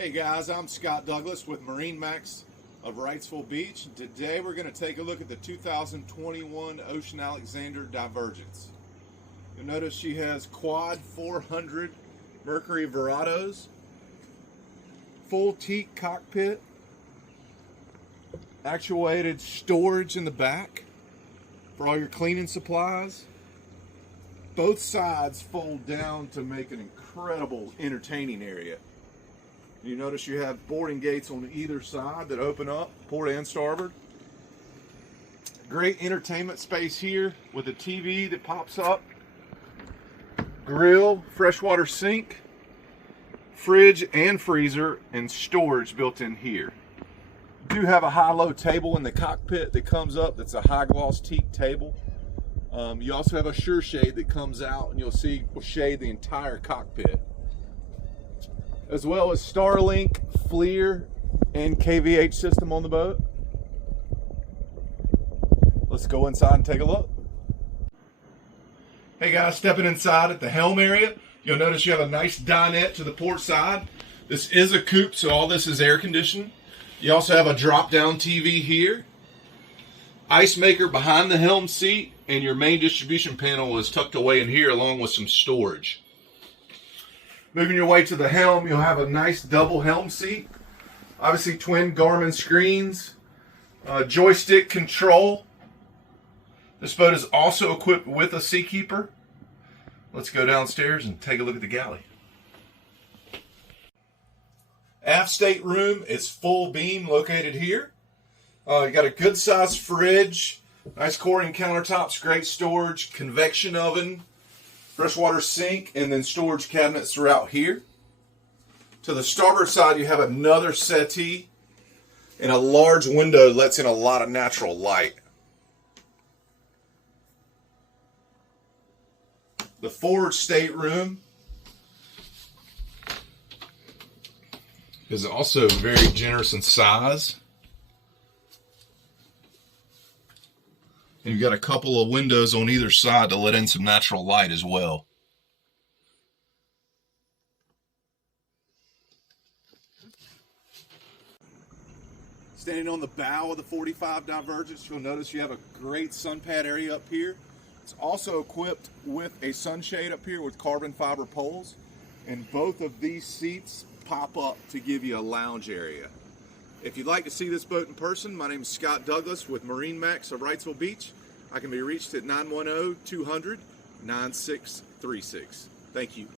Hey guys, I'm Scott Douglas with MarineMax of Wrightsville Beach. Today we're going to take a look at the 2021 Ocean Alexander Divergence. You'll notice she has quad 400 Mercury Verados, full teak cockpit, actuated storage in the back for all your cleaning supplies. Both sides fold down to make an incredible entertaining area. You notice you have boarding gates on either side that open up, port and starboard. Great entertainment space here with a TV that pops up, grill, freshwater sink, fridge and freezer, and storage built in here. You do have a high-low table in the cockpit that comes up. That's a high-gloss teak table. You also have a sure shade that comes out, and you'll see will shade the entire cockpit, as well as Starlink, FLIR, and KVH system on the boat. Let's go inside and take a look. Hey guys, stepping inside at the helm area, you'll notice you have a nice dinette to the port side. This is a coupe, so all this is air conditioned. You also have a drop-down TV here, ice maker behind the helm seat, and your main distribution panel is tucked away in here along with some storage. Moving your way to the helm, you'll have a nice double helm seat. Obviously twin Garmin screens, joystick control. This boat is also equipped with a seakeeper. Let's go downstairs and take a look at the galley. Aft stateroom is full beam located here. You got a good sized fridge, nice Corian countertops, great storage, convection oven, freshwater sink, and then storage cabinets throughout here. To the starboard side, you have another settee and a large window that lets in a lot of natural light. The forward stateroom is also very generous in size. And you've got a couple of windows on either side to let in some natural light as well. Standing on the bow of the 45 Divergence, you'll notice you have a great sun pad area up here. It's also equipped with a sunshade up here with carbon fiber poles. And both of these seats pop up to give you a lounge area. If you'd like to see this boat in person, my name is Scott Douglas with MarineMax of Wrightsville Beach. I can be reached at 910-200-9636. Thank you.